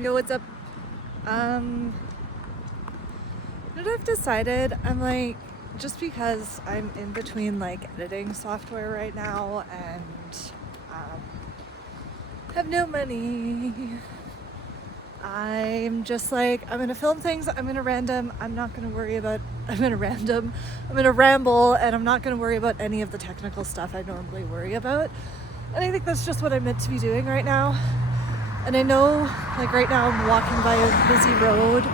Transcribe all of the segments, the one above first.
Yo, what's up? What I've decided, I'm like, just because I'm in between like editing software right now and have no money, I'm just like, I'm gonna film things, I'm gonna ramble, and I'm not gonna worry about any of the technical stuff I normally worry about. And I think that's just what I'm meant to be doing right now. And I know, like right now I'm walking by a busy road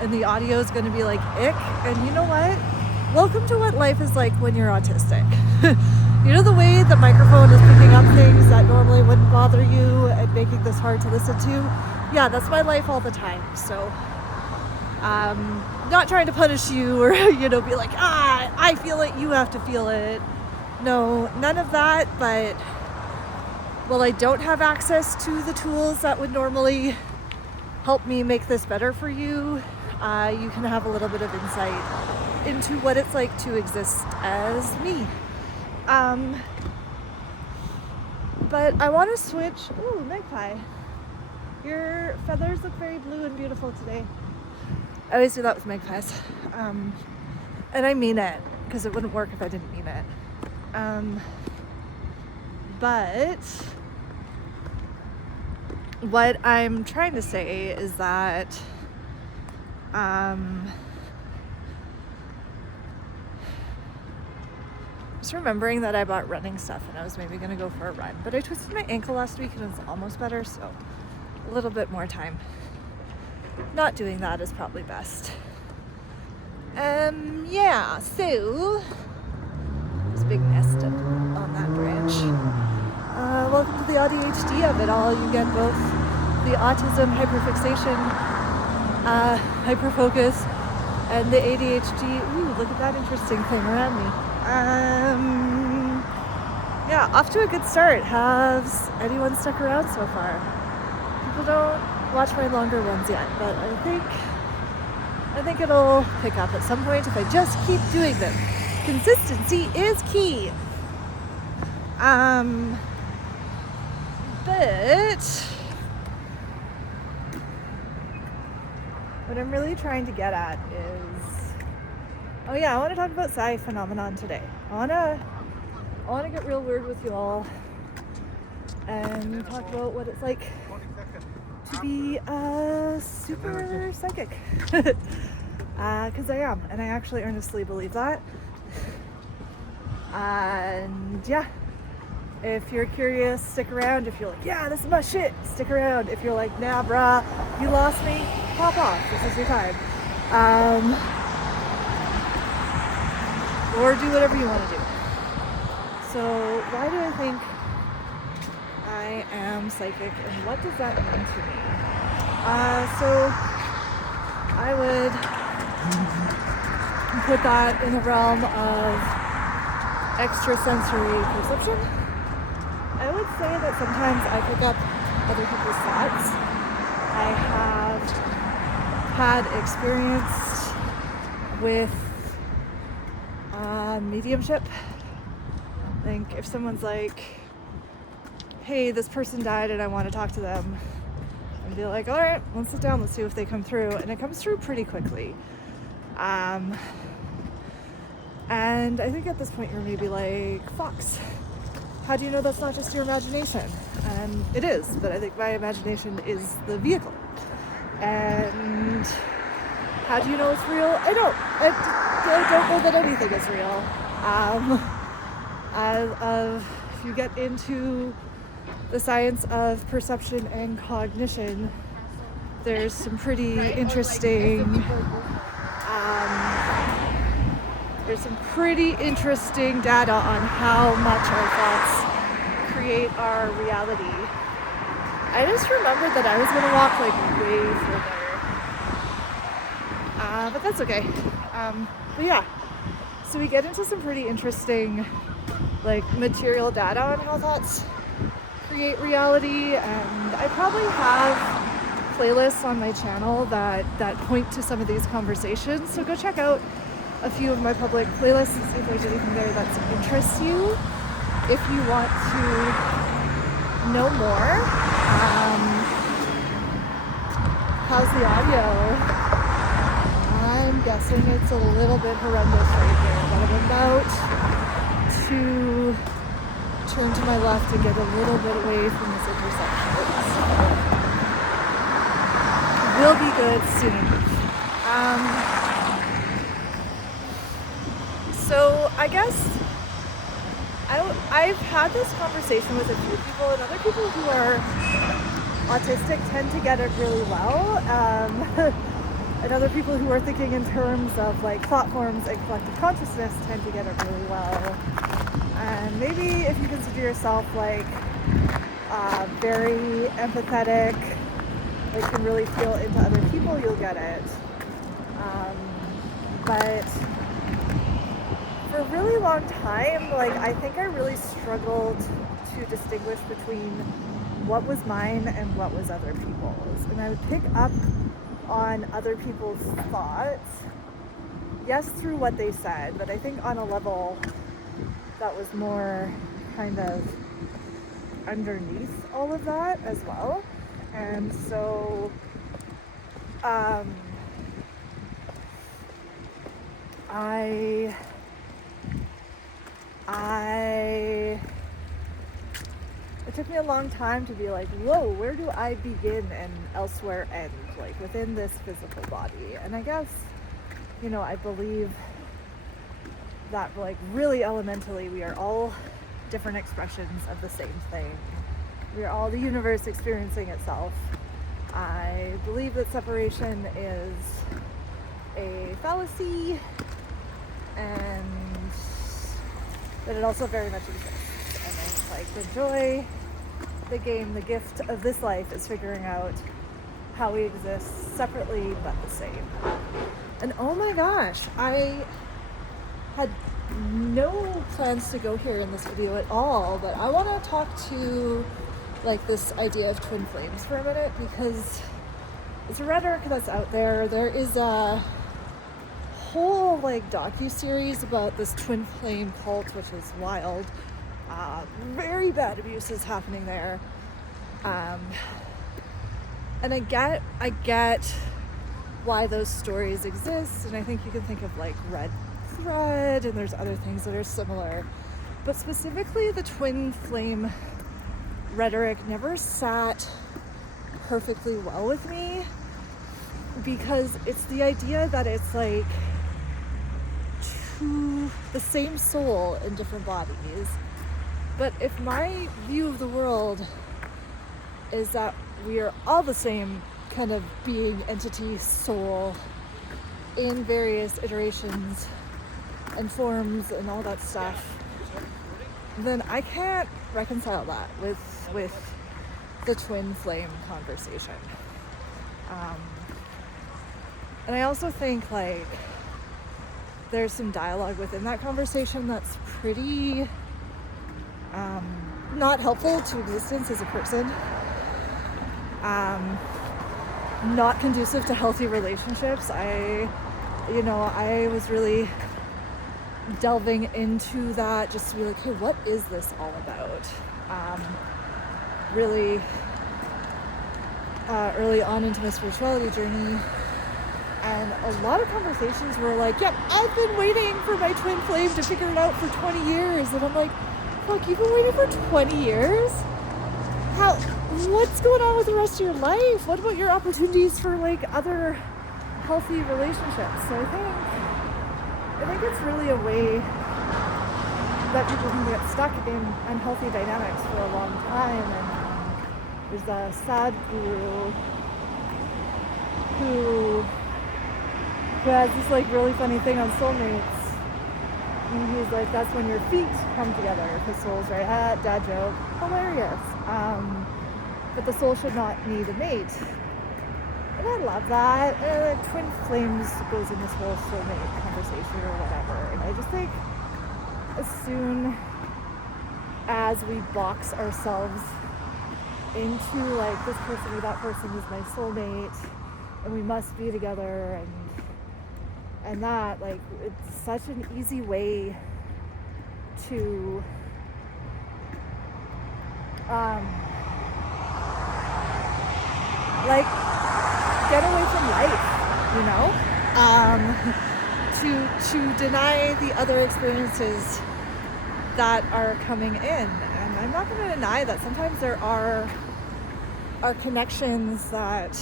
and the audio is going to be like ick. And you know what? Welcome to what life is like when you're autistic. You know the way the microphone is picking up things that normally wouldn't bother you and making this hard to listen to? Yeah, that's my life all the time. So, not trying to punish you or, be like, I feel it, you have to feel it. No, none of that, but well, I don't have access to the tools that would normally help me make this better for you. You can have a little bit of insight into what it's like to exist as me. But I want to switch. Ooh, magpie. Your feathers look very blue and beautiful today. I always do that with magpies. And I mean it, because it wouldn't work if I didn't mean it. But what I'm trying to say is that just remembering that I bought running stuff and I was maybe going to go for a run, but I twisted my ankle last week and it's almost better, so a little bit more time. Not doing that is probably best. Yeah, so there's a big nest on that branch. Welcome to the ADHD of it all. You get both the autism, hyperfixation, hyperfocus, and the ADHD. Ooh, look at that interesting thing around me. Yeah, off to a good start. Has anyone stuck around so far? People don't watch my longer ones yet, but I think it'll pick up at some point if I just keep doing them. Consistency is key. But what I'm really trying to get at is, I want to talk about psi phenomenon today. I want to get real weird with you all and talk about what it's like to be a super psychic. Because I am, and I actually earnestly believe that. And yeah, if you're curious, stick around. If you're like, yeah, this is my shit, stick around. If you're like, nah, brah, you lost me, pop off. This is your time. Or do whatever you want to do. So why do I think I am psychic, and what does that mean to me? So I would put that in the realm of extrasensory perception. I would say that sometimes I pick up other people's thoughts. I have had experience with mediumship. I think if someone's like, hey, this person died and I want to talk to them, I'd be like, all right, let's sit down, let's see if they come through. And it comes through pretty quickly. And I think at this point you're maybe like, Fox, how do you know that's not just your imagination? And it is, but I think my imagination is the vehicle. And how do you know it's real? I don't know that anything is real. If you get into the science of perception and cognition, there's some pretty interesting data on how much our thoughts create our reality. I just remembered that I was going to walk like way further. But that's okay. But yeah, so we get into some pretty interesting like material data on how thoughts create reality, and I probably have playlists on my channel that point to some of these conversations, so go check out a few of my public playlists and see if there's anything there that interests you if you want to know more. How's the audio? I'm guessing it's a little bit horrendous right here, but I'm about to turn to my left and get a little bit away from this intersection. Will be good soon. So I guess I've had this conversation with a few people, and other people who are autistic tend to get it really well. And other people who are thinking in terms of like thought forms and collective consciousness tend to get it really well. And maybe if you consider yourself like very empathetic, like can really feel into other people, you'll get it. But for a really long time, like I think I really struggled to distinguish between what was mine and what was other people's. And I would pick up on other people's thoughts, yes, through what they said, but I think on a level that was more kind of underneath all of that as well. And so it took me a long time to be like, whoa, where do I begin and elsewhere end, like within this physical body? And I guess, you know, I believe that like really elementally we are all different expressions of the same thing. We are all the universe experiencing itself. I believe that separation is a fallacy and that it also very much exists. And it's like the joy, the game, the gift of this life is figuring out how we exist separately but the same. And oh my gosh, I had no plans to go here in this video at all, but I want to talk to like this idea of twin flames for a minute, because it's a rhetoric that's out there. There is a whole like docu-series about this twin flame cult, which is wild. Very bad abuse is happening there. And I get why those stories exist, and I think you can think of like Red Thread, and there's other things that are similar. But specifically the twin flame rhetoric never sat perfectly well with me, because it's the idea that it's like the same soul in different bodies. But if my view of the world is that we are all the same kind of being, entity, soul in various iterations and forms and all that stuff, then I can't reconcile that with the twin flame conversation. And I also think like there's some dialogue within that conversation that's pretty not helpful to existence as a person, not conducive to healthy relationships. I was really delving into that just to be like, hey, what is this all about? Really early on into my spirituality journey, and a lot of conversations were like, yep, I've been waiting for my twin flame to figure it out for 20 years. And I'm like, fuck, you've been waiting for 20 years? What's going on with the rest of your life? What about your opportunities for like other healthy relationships? So I think it's really a way that people can get stuck in unhealthy dynamics for a long time. And there's a Sadhguru who has this like really funny thing on soulmates. And he's like, that's when your feet come together, because souls, right? Dad joke, hilarious. But the soul should not need a mate. And I love that. Twin flames goes in this whole soulmate conversation or whatever. And I just think as soon as we box ourselves into like this person or that person is my soulmate and we must be together and that, like, it's such an easy way to like get away from life, you know? To deny the other experiences that are coming in. And I'm not going to deny that sometimes there are connections that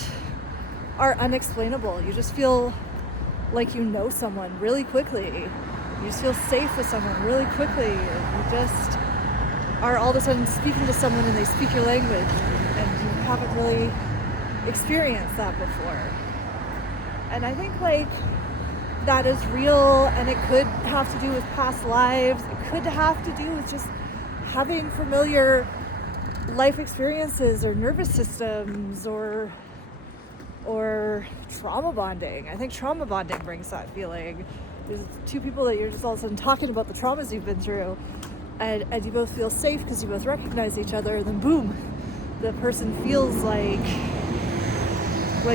are unexplainable. You just feel like you know someone really quickly. You just feel safe with someone really quickly. You just are all of a sudden speaking to someone and they speak your language and you haven't really experienced that before. And I think like that is real, and it could have to do with past lives. It could have to do with just having familiar life experiences or nervous systems or trauma bonding. I think trauma bonding brings that feeling. There's two people that you're just all of a sudden talking about the traumas you've been through, and you both feel safe because you both recognize each other, and then boom, the person feels like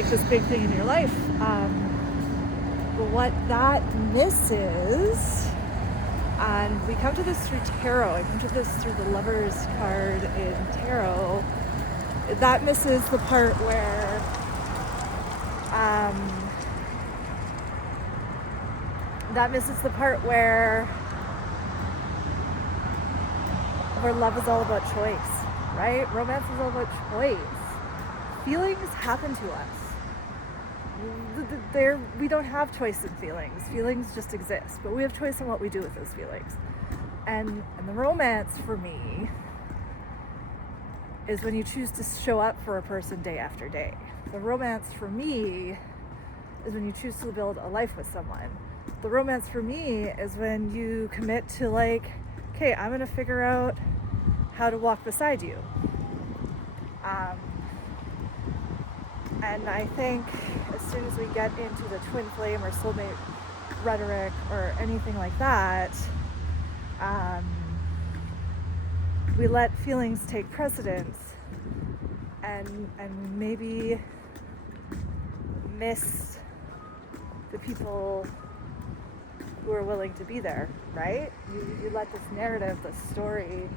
this big thing in your life. But what that misses, and we come to this through tarot, I come to this through the Lover's card in tarot, that misses the part where love is all about choice, right? Romance is all about choice. Feelings happen to us. We don't have choice in feelings. Feelings just exist, but we have choice in what we do with those feelings. And the romance for me is when you choose to show up for a person day after day. The romance for me is when you choose to build a life with someone. The romance for me is when you commit to like, okay, I'm gonna figure out how to walk beside you. And I think as soon as we get into the twin flame or soulmate rhetoric or anything like that, we let feelings take precedence and maybe miss the people who are willing to be there, right? You let this narrative, this story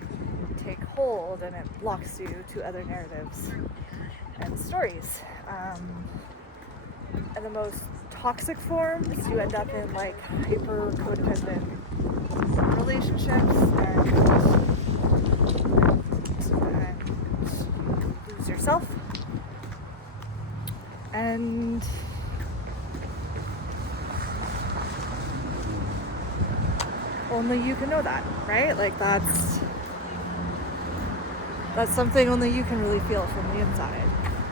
take hold, and it blocks you to other narratives and stories. And the most toxic forms, you end up in like hyper codependent relationships and lose yourself. And only you can know that, right? Like that's something only you can really feel from the inside.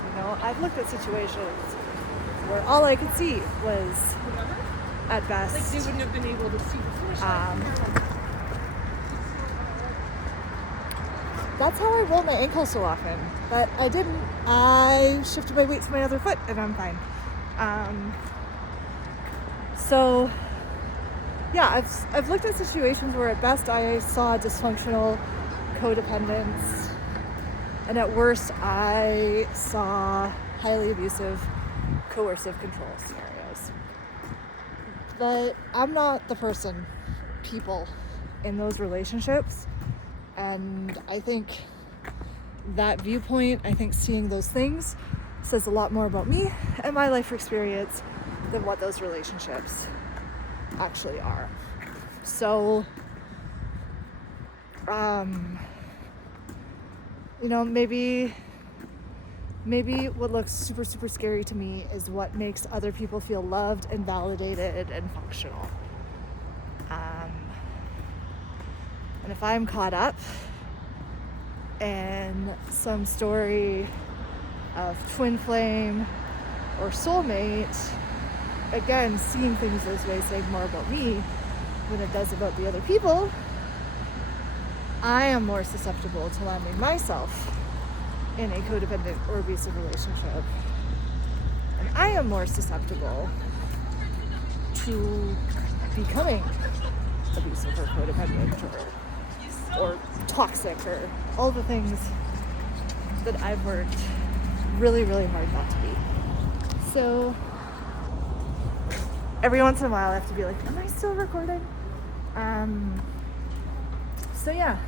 You know, I've looked at situations where all I could see was, at best, like they wouldn't have been able to see the finish line. That's how I roll my ankle so often, but I didn't. I shifted my weight to my other foot, and I'm fine. So, yeah, I've looked at situations where at best I saw dysfunctional codependence, and at worst I saw highly abusive, coercive control scenarios. But I'm not the people in those relationships, and I think that viewpoint, I think seeing those things says a lot more about me and my life experience than what those relationships actually are. So, you know, maybe what looks super, super scary to me is what makes other people feel loved and validated and functional. And if I'm caught up in some story of twin flame or soulmate, again, seeing things those ways saying more about me than it does about the other people, I am more susceptible to landing myself in a codependent or abusive relationship. And I am more susceptible to becoming abusive or codependent or toxic or all the things that I've worked really, really hard not to be. So every once in a while I have to be like, am I still recording? So yeah,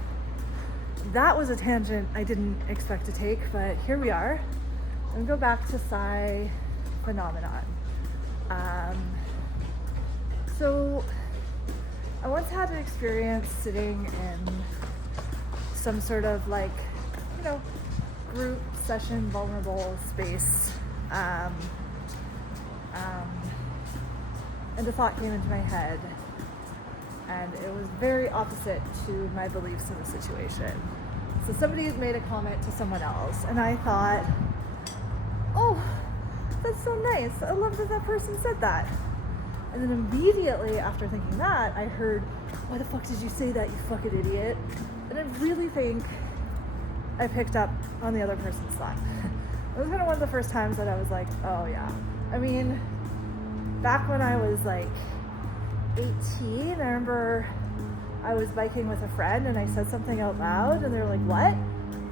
that was a tangent I didn't expect to take, but here we are. I'm gonna go back to Sai phenomenon. So I once had an experience sitting in some sort of like, group session, vulnerable space. And a thought came into my head, and it was very opposite to my beliefs in the situation. So somebody had made a comment to someone else, and I thought, oh, that's so nice. I love that that person said that. And then immediately after thinking that, I heard, why the fuck did you say that, you fucking idiot? And I really think I picked up on the other person's thought. It was kind of one of the first times that I was like, oh yeah. I mean, back when I was like 18, I remember I was biking with a friend and I said something out loud and they're like, what?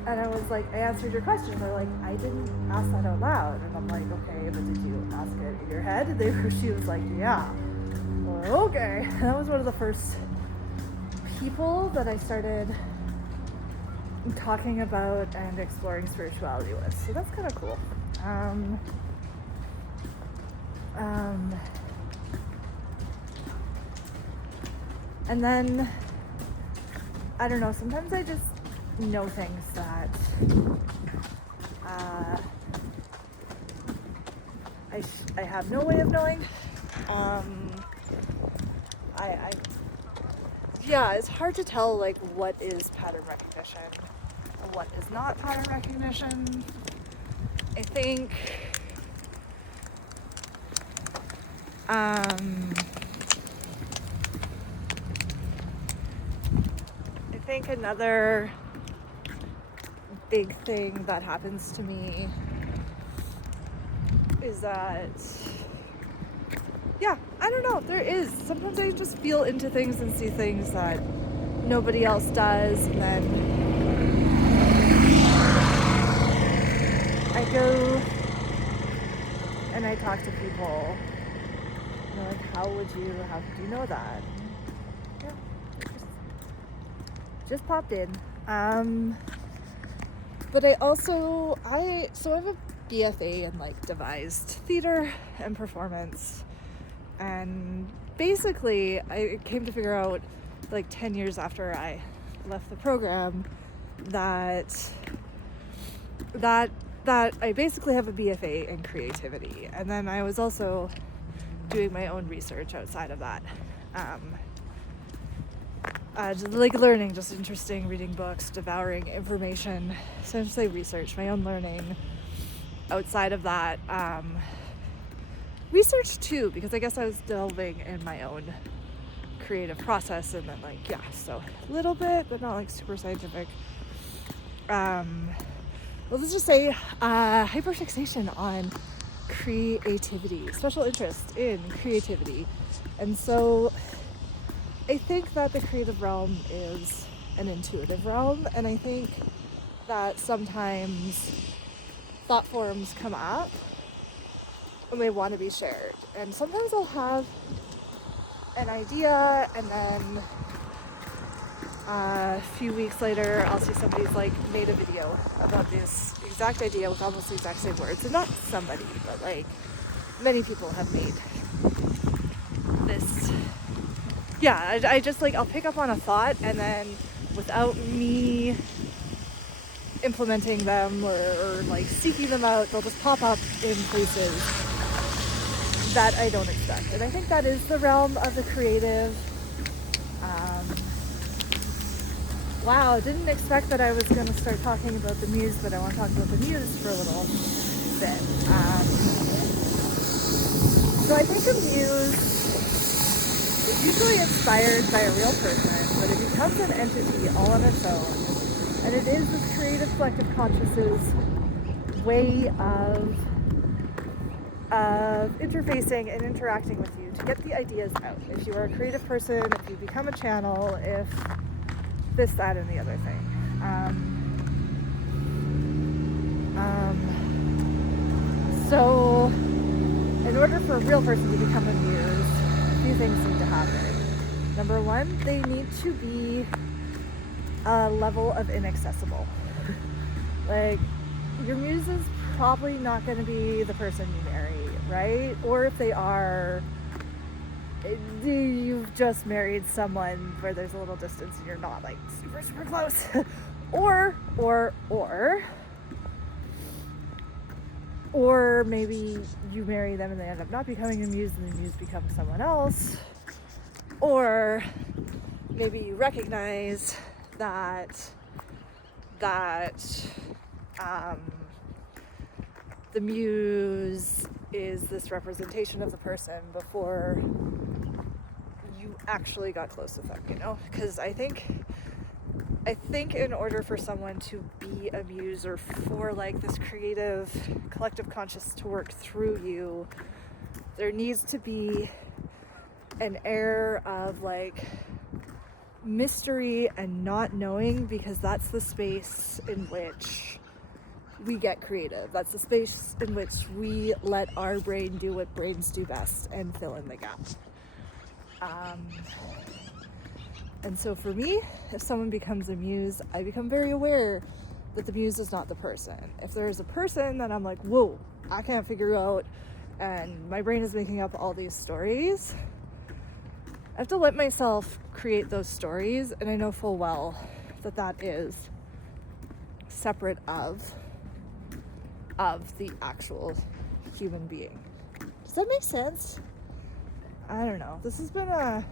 And I was like, I answered your question. They're like, I didn't ask that out loud. And I'm like, okay, but did you ask it in your head? And she was like, yeah. Well, okay. And that was one of the first people that I started talking about and exploring spirituality with. So that's kind of cool. And then, I don't know, sometimes I just know things that I have no way of knowing. Yeah, it's hard to tell like what is pattern recognition and what is not pattern recognition. I think another big thing that happens to me is that, I don't know, there is. Sometimes I just feel into things and see things that nobody else does, and then I go and I talk to people, and they're like, how could you know that? Yeah, just popped in. But I have a BFA in like devised theater and performance, and basically I came to figure out like 10 years after I left the program that I basically have a BFA in creativity, and then I was also doing my own research outside of that. Just like learning, just interesting, reading books, devouring information, essentially research, my own learning. Outside of that, research too, because I guess I was delving in my own creative process, and then so a little bit, but not like super scientific. Let's just say hyperfixation on creativity, special interest in creativity. And so I think that the creative realm is an intuitive realm, and I think that sometimes thought forms come up and they want to be shared. And sometimes I'll have an idea, and then a few weeks later I'll see somebody's like made a video about this exact idea with almost the exact same words. And not somebody, but like many people have made this. Yeah, I just like, I'll pick up on a thought, and then without me implementing them or like seeking them out, they'll just pop up in places that I don't expect. And I think that is the realm of the creative. Wow, didn't expect that I was going to start talking about the muse, but I want to talk about the muse for a little bit. So I think a muse is usually inspired by a real person, but it becomes an entity all on its own. And it is this creative collective consciousness way of interfacing and interacting with you to get the ideas out. If you are a creative person, if you become a channel, if this, that, and the other thing. So in order for a real person to become a muse, a few things need to happen. Number one, they need to be a level of inaccessible. Like, your muse is probably not going to be the person you marry, right? Or if they are, you've just married someone where there's a little distance and you're not like super, super close. Or maybe you marry them and they end up not becoming a muse and the muse becomes someone else. Or maybe you recognize that the muse is this representation of the person before you actually got close with them, you know? Because I think in order for someone to be a muse, or for like this creative collective conscious to work through you, there needs to be an air of like mystery and not knowing, because that's the space in which we get creative. That's the space in which we let our brain do what brains do best and fill in the gap. And so for me, if someone becomes a muse, I become very aware that the muse is not the person. If there's a person that I'm like, whoa, I can't figure out, and my brain is making up all these stories, I have to let myself create those stories, and I know full well that that is separate of the actual human being. Does that make sense? I don't know. This has been a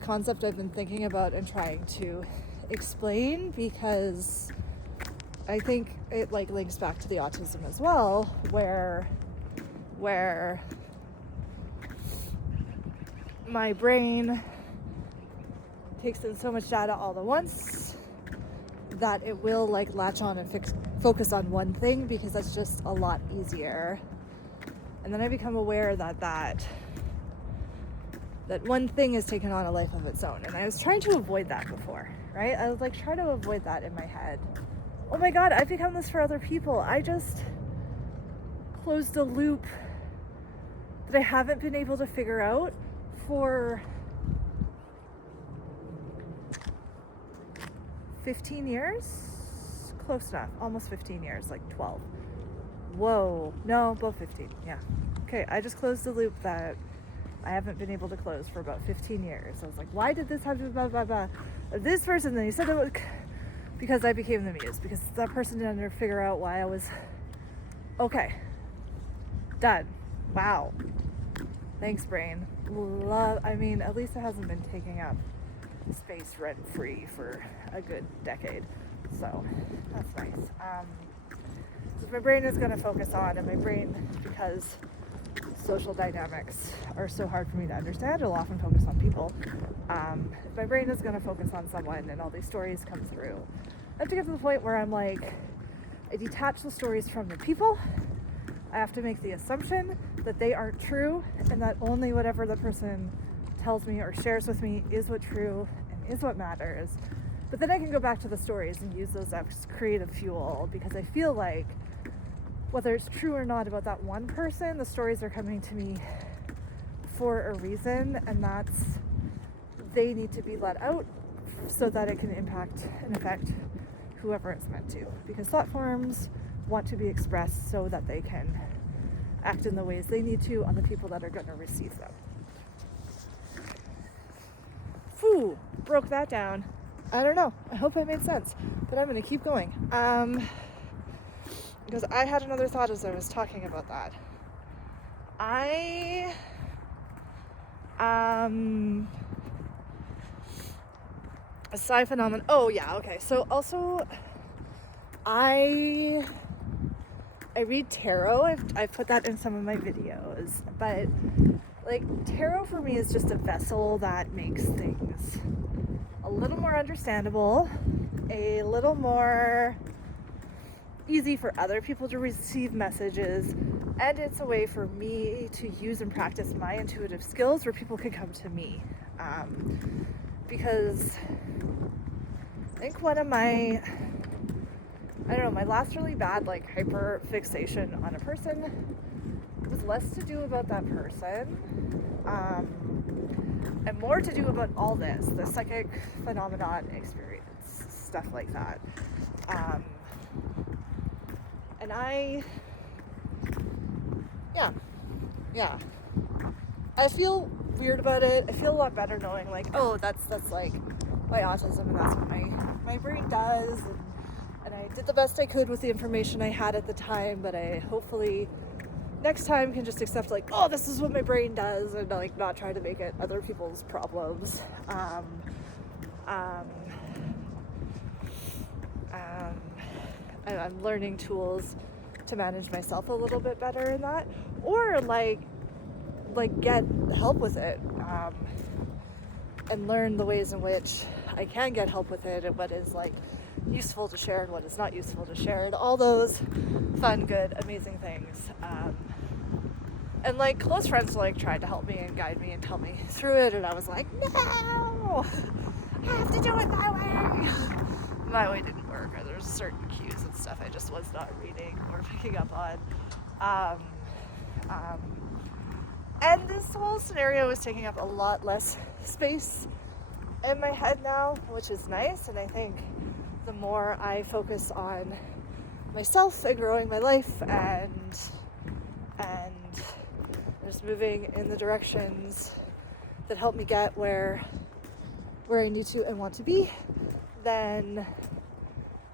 concept I've been thinking about and trying to explain, because I think it like links back to the autism as well, where my brain takes in so much data all at once that it will like latch on and focus on one thing, because that's just a lot easier. And then I become aware that one thing has taken on a life of its own. And I was trying to avoid that before, right? I was like trying to avoid that in my head. Oh my God, I've become this for other people. I just closed a loop that I haven't been able to figure out for 15 years? Close enough. Almost 15 years, like 12. Whoa. No, about 15. Yeah. Okay, I just closed the loop that I haven't been able to close for about 15 years. I was like, why did this happen? Blah, blah, blah. This person, then he said it was because I became the muse, because that person didn't figure out why I was okay. Done. Wow. Thanks, brain. I mean, at least it hasn't been taking up space rent-free for a good decade. So that's nice. So my brain is going to focus on, and my brain, because social dynamics are so hard for me to understand, it'll often focus on people. If my brain is going to focus on someone and all these stories come through, I have to get to the point where I'm like, I detach the stories from the people. I have to make the assumption that they aren't true, and that only whatever the person tells me or shares with me is what true and is what matters. But then I can go back to the stories and use those as creative fuel, because I feel like whether it's true or not about that one person, the stories are coming to me for a reason, and that's they need to be let out so that it can impact and affect whoever it's meant to. Because thought forms want to be expressed so that they can act in the ways they need to on the people that are going to receive them. Phew, broke that down. I don't know. I hope I made sense, but I'm going to keep going. Because I had another thought as I was talking about that. A psi phenomenon. Oh yeah, okay. So also, I read tarot. I've put that in some of my videos, but like tarot for me is just a vessel that makes things a little more understandable, a little more easy for other people to receive messages, and it's a way for me to use and practice my intuitive skills where people can come to me. Because I think one of my last really bad like hyper fixation on a person was less to do about that person and more to do about all this, the psychic phenomenon experience, stuff like that. And I feel weird about it. I feel a lot better knowing like, oh, that's like my autism, and that's what my brain does, and I did the best I could with the information I had at the time, but I hopefully next time can just accept like, oh, this is what my brain does, and like not try to make it other people's problems. I'm learning tools to manage myself a little bit better in that, or like get help with it, and learn the ways in which I can get help with it, and what is like useful to share and what is not useful to share, and all those fun, good, amazing things. And like close friends like tried to help me and guide me and tell me through it, and I was like, no, I have to do it my way. My way didn't work, or there's certain cues and stuff I just was not reading or picking up on. And this whole scenario is taking up a lot less space in my head now, which is nice. And I think the more I focus on myself and growing my life and just moving in the directions that help me get where I need to and want to be, then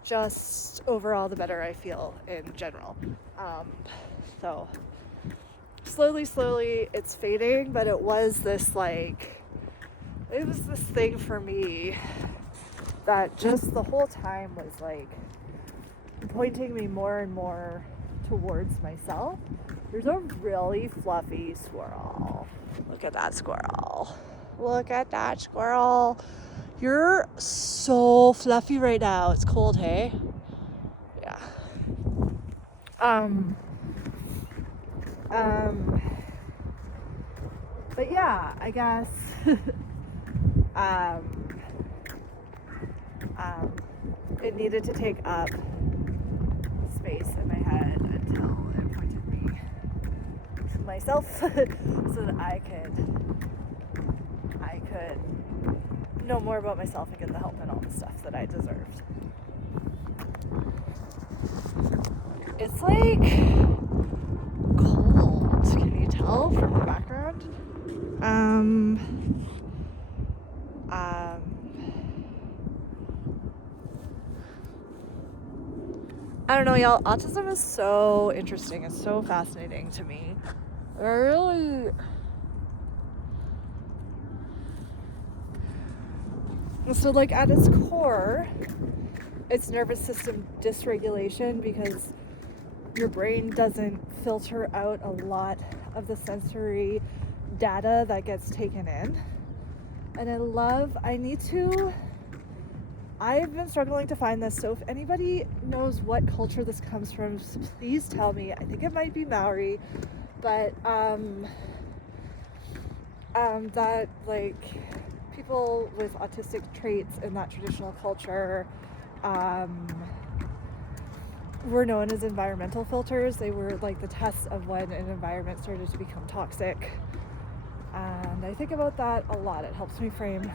just overall the better I feel in general. So slowly it's fading, but it was this thing for me that just the whole time was like pointing me more and more towards myself. There's a really fluffy squirrel. Look at that squirrel. Look at that squirrel. You're so fluffy right now. It's cold, hey? Yeah. But yeah, I guess it needed to take up space in my head until it pointed me to myself so that I could know more about myself and get the help and all the stuff that I deserved. It's like cold. Can you tell from the background? I don't know, y'all. Autism is so interesting. It's so fascinating to me. So like at its core, it's nervous system dysregulation, because your brain doesn't filter out a lot of the sensory data that gets taken in. And I've been struggling to find this, so if anybody knows what culture this comes from, please tell me. I think it might be Maori, but that like people with autistic traits in that traditional culture were known as environmental filters. They were like the test of when an environment started to become toxic. And I think about that a lot. It helps me frame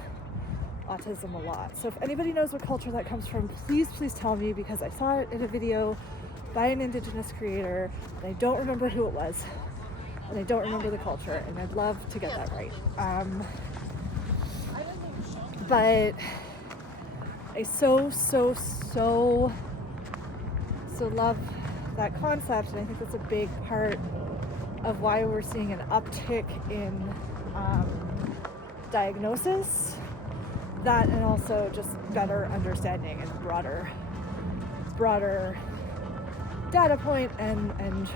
autism a lot. So if anybody knows what culture that comes from, please tell me, because I saw it in a video by an Indigenous creator and I don't remember who it was and I don't remember the culture, and I'd love to get that right. But I so love that concept, and I think that's a big part of why we're seeing an uptick in diagnosis, that, and also just better understanding and broader data point and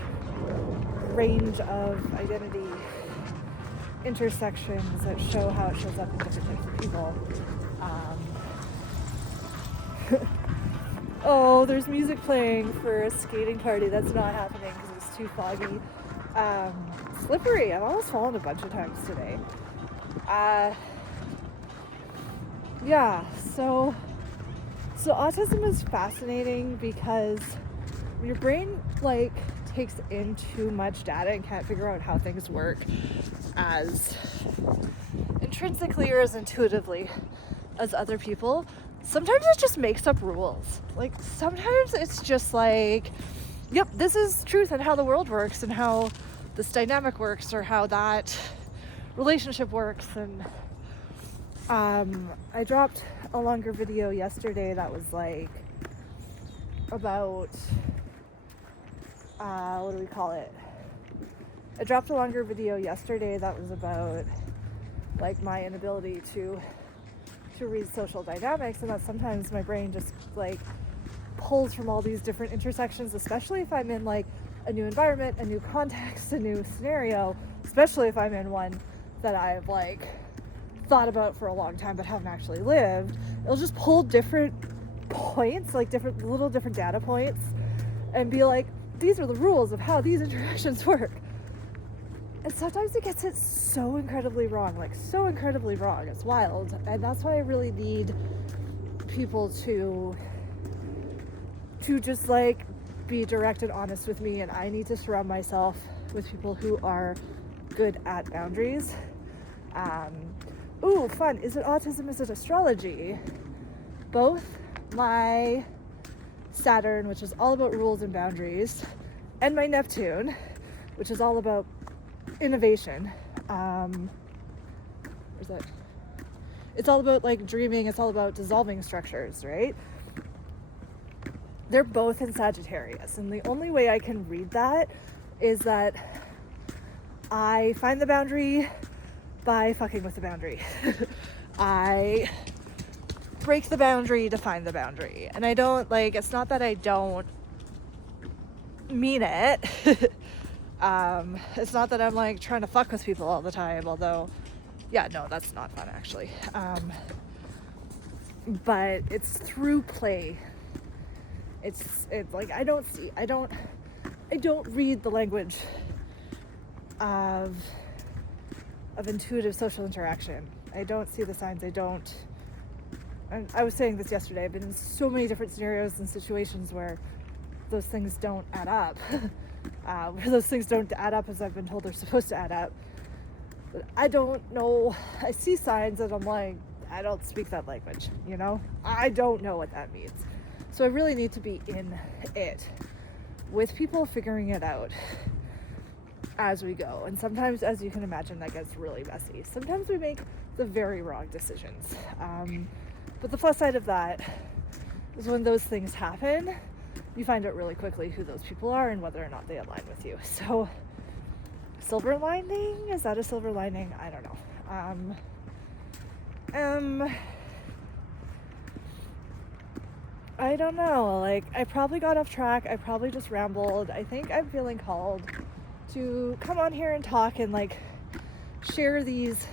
range of identity intersections that show how it shows up in different types of people. Oh, there's music playing for a skating party. That's not happening because it's too foggy. Slippery. I've almost fallen a bunch of times today. Yeah, so autism is fascinating because your brain like takes in too much data and can't figure out how things work as intrinsically or as intuitively as other people. Sometimes it just makes up rules. Like sometimes it's just like, yep, this is truth and how the world works and how this dynamic works or how that relationship works. And I dropped a longer video yesterday that was like about what do we call it? I dropped a longer video yesterday that was about like my inability to read social dynamics, and that sometimes my brain just like pulls from all these different intersections, especially if I'm in like a new environment, a new context, a new scenario, especially if I'm in one that I've like thought about for a long time but haven't actually lived. It'll just pull different points, like different data points, and be like, these are the rules of how these interactions work. And sometimes it gets it so incredibly wrong, it's wild. And that's why I really need people to just like be direct and honest with me, and I need to surround myself with people who are good at boundaries. Ooh, fun. Is it autism? Is it astrology? Both. My Saturn, which is all about rules and boundaries, and my Neptune, which is all about innovation. Where's that? It's all about like dreaming. It's all about dissolving structures, right? They're both in Sagittarius, and the only way I can read that is that I find the boundary by fucking with the boundary. I break the boundary to find the boundary, and I don't like. It's not that I don't mean it. It's not that I'm like trying to fuck with people all the time, although yeah, no, that's not fun actually. But it's through play. It's like I don't read the language of intuitive social interaction. I don't see the signs. And I was saying this yesterday, I've been in so many different scenarios and situations where those things don't add up. Where those things don't add up as I've been told they're supposed to add up. But I don't know. I see signs and I'm like, I don't speak that language, you know? I don't know what that means. So I really need to be in it with people, figuring it out as we go. And sometimes, as you can imagine, that gets really messy. Sometimes we make the very wrong decisions. But the plus side of that is when those things happen, you find out really quickly who those people are and whether or not they align with you. So, silver lining? Is that a silver lining? I don't know. I don't know. Like, I probably got off track. I probably just rambled. I think I'm feeling called to come on here and talk and like share these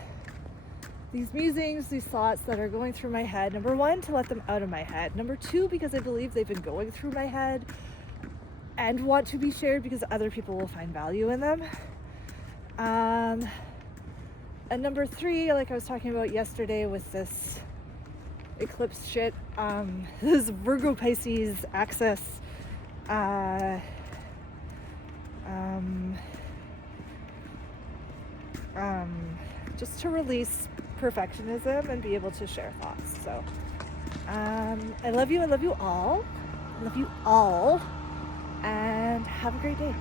musings, these thoughts that are going through my head. Number one, to let them out of my head. Number two, because I believe they've been going through my head and want to be shared because other people will find value in them. And number three, like I was talking about yesterday with this eclipse shit, this Virgo Pisces axis, just to release perfectionism and be able to share thoughts. So I love you all, and have a great day.